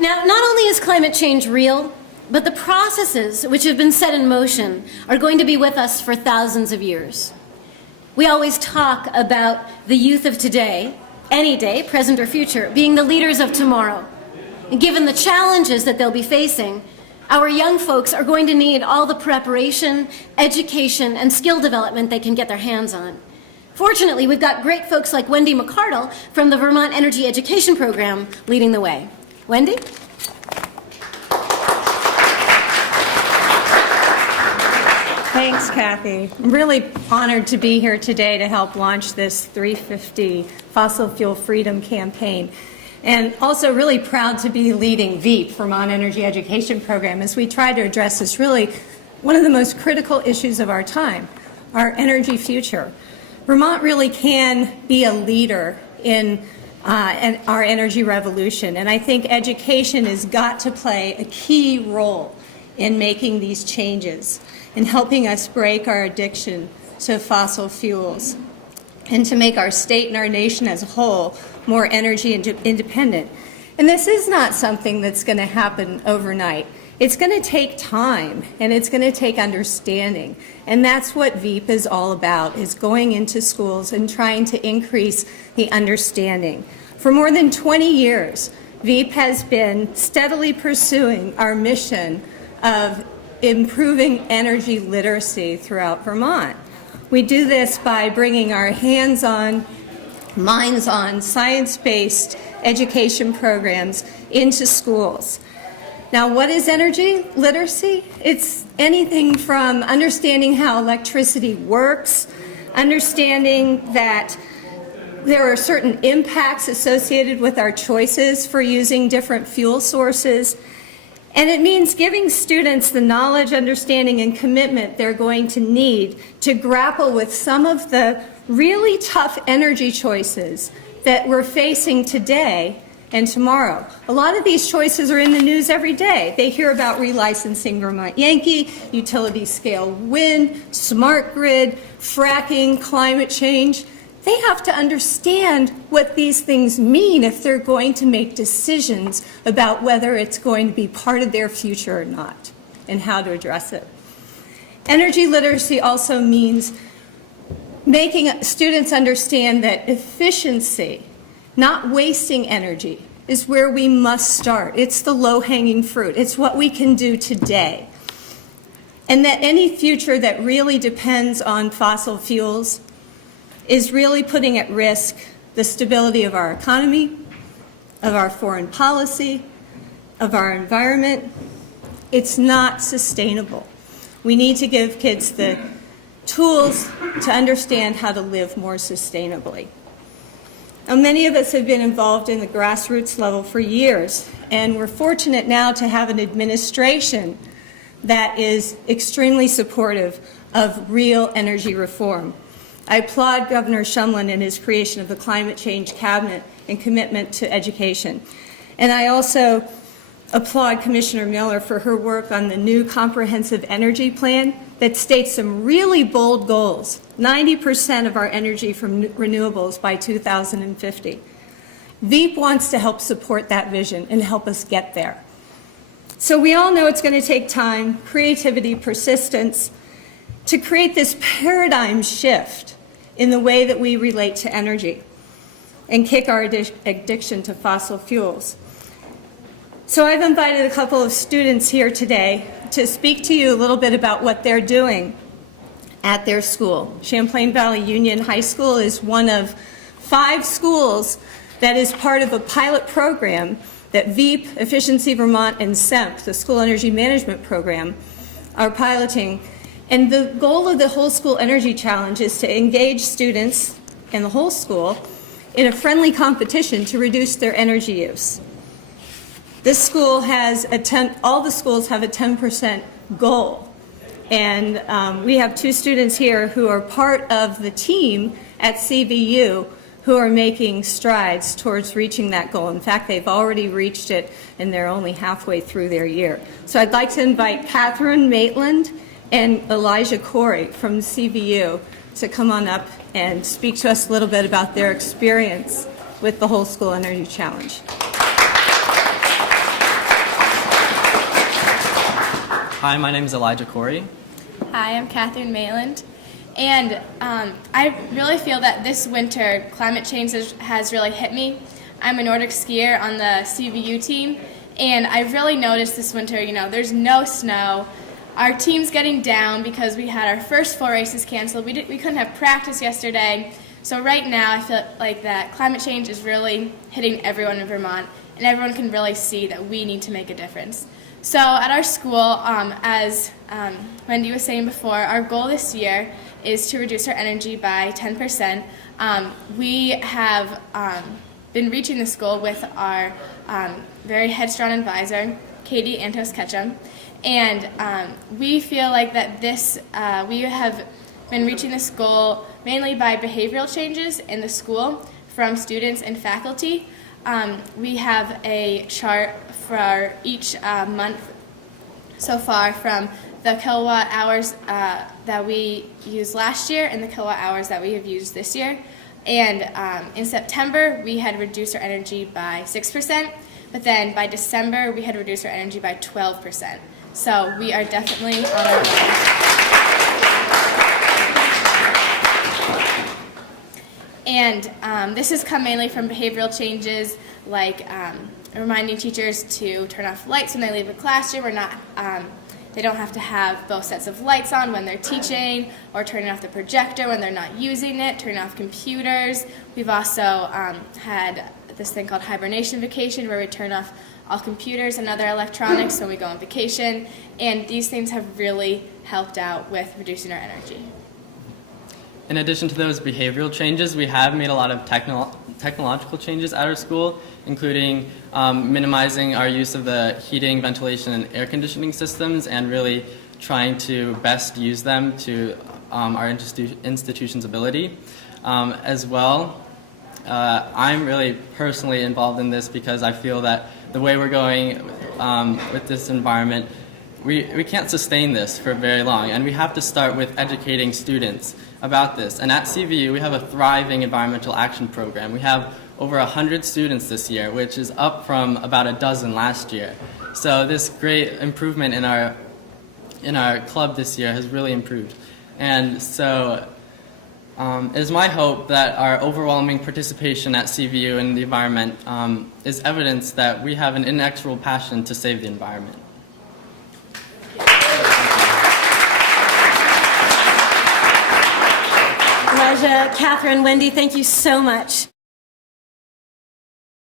Now, not only is climate change real, but the processes which have been set in motion are going to be with us for thousands of years. We always talk about the youth of today, any day, present or future, being the leaders of tomorrow. And given the challenges that they'll be facing, our young folks are going to need all the preparation, education, and skill development they can get their hands on. Fortunately, we've got great folks like Wendy McCardle from the Vermont Energy Education Program leading the way. Wendy? Thanks, Kathy. I'm really honored to be here today to help launch this 350 Fossil Fuel Freedom campaign. And also really proud to be leading VEEP, Vermont Energy Education Program, as we try to address this really one of the most critical issues of our time, our energy future. Vermont really can be a leader in our energy revolution, and I think education has got to play a key role in making these changes and helping us break our addiction to fossil fuels and to make our state and our nation as a whole more energy independent. And this is not something that's going to happen overnight. It's going to take time, and it's going to take understanding. And that's what VEEP is all about, is going into schools and trying to increase the understanding. For more than 20 years, VEEP has been steadily pursuing our mission of improving energy literacy throughout Vermont. We do this by bringing our hands-on, minds-on, science-based education programs into schools. Now, what is energy literacy? It's anything from understanding how electricity works, understanding that there are certain impacts associated with our choices for using different fuel sources. And it means giving students the knowledge, understanding, and commitment they're going to need to grapple with some of the really tough energy choices that we're facing today and tomorrow. A lot of these choices are in the news every day. They hear about relicensing Vermont Yankee, utility scale wind, smart grid, fracking, climate change. They have to understand what these things mean if they're going to make decisions about whether it's going to be part of their future or not, and how to address it. Energy literacy also means making students understand that efficiency, not wasting energy, is where we must start. It's the low-hanging fruit. It's what we can do today. And that any future that really depends on fossil fuels is really putting at risk the stability of our economy, of our foreign policy, of our environment. It's not sustainable. We need to give kids the tools to understand how to live more sustainably. Now, many of us have been involved in the grassroots level for years, and we're fortunate now to have an administration that is extremely supportive of real energy reform. I applaud Governor Shumlin in his creation of the Climate Change Cabinet and commitment to education. And I also applaud Commissioner Miller for her work on the new comprehensive energy plan that states some really bold goals, 90% of our energy from renewables by 2050. VEEP wants to help support that vision and help us get there. So we all know it's going to take time, creativity, persistence, to create this paradigm shift in the way that we relate to energy and kick our addiction to fossil fuels. So I've invited a couple of students here today to speak to you a little bit about what they're doing at their school. Champlain Valley Union High School is one of 5 schools that is part of a pilot program that VEEP, Efficiency Vermont, and SEMP, the School Energy Management Program, are piloting. And the goal of the Whole School Energy Challenge is to engage students and the whole school in a friendly competition to reduce their energy use. This school has all the schools have a 10% goal. And we have 2 students here who are part of the team at CVU who are making strides towards reaching that goal. In fact, they've already reached it, and they're only halfway through their year. So I'd like to invite Catherine Maitland and Elijah Corey from CVU to come on up and speak to us a little bit about their experience with the Whole School Energy Challenge. Hi, my name is Elijah Corey. Hi, I'm Catherine Mayland, and I really feel that this winter climate change has really hit me. I'm a Nordic skier on the CVU team, and I've really noticed this winter, there's no snow. Our team's getting down because we had our first 4 races canceled. We couldn't have practice yesterday. So right now I feel like that climate change is really hitting everyone in Vermont, and everyone can really see that we need to make a difference. So at our school, as Wendy was saying before, our goal this year is to reduce our energy by 10%. We have been reaching this goal with our very headstrong advisor, Katie Antos Ketchum, and we feel like that we have been reaching this goal mainly by behavioral changes in the school from students and faculty. We have a chart for each month so far from the kilowatt hours that we used last year and the kilowatt hours that we have used this year. And in September, we had reduced our energy by 6%, but then by December, we had reduced our energy by 12%. So we are definitely on our way. And this has come mainly from behavioral changes like reminding teachers to turn off lights when they leave the classroom, or not. They don't have to have both sets of lights on when they're teaching, or turning off the projector when they're not using it, turning off computers. We've also had this thing called hibernation vacation, where we turn off all computers and other electronics when we go on vacation. And these things have really helped out with reducing our energy. In addition to those behavioral changes, we have made a lot of technological changes at our school, including minimizing our use of the heating, ventilation, and air conditioning systems, and really trying to best use them to our institution's ability. As well, I'm really personally involved in this because I feel that the way we're going with this environment, we can't sustain this for very long, and we have to start with educating students about this. And at CVU, we have a thriving environmental action program. We have over 100 students this year, which is up from about a dozen last year. So this great improvement in our club this year has really improved. And so it is my hope that our overwhelming participation at CVU in the environment is evidence that we have an inexorable passion to save the environment. Elijah, Catherine, Wendy, thank you so much.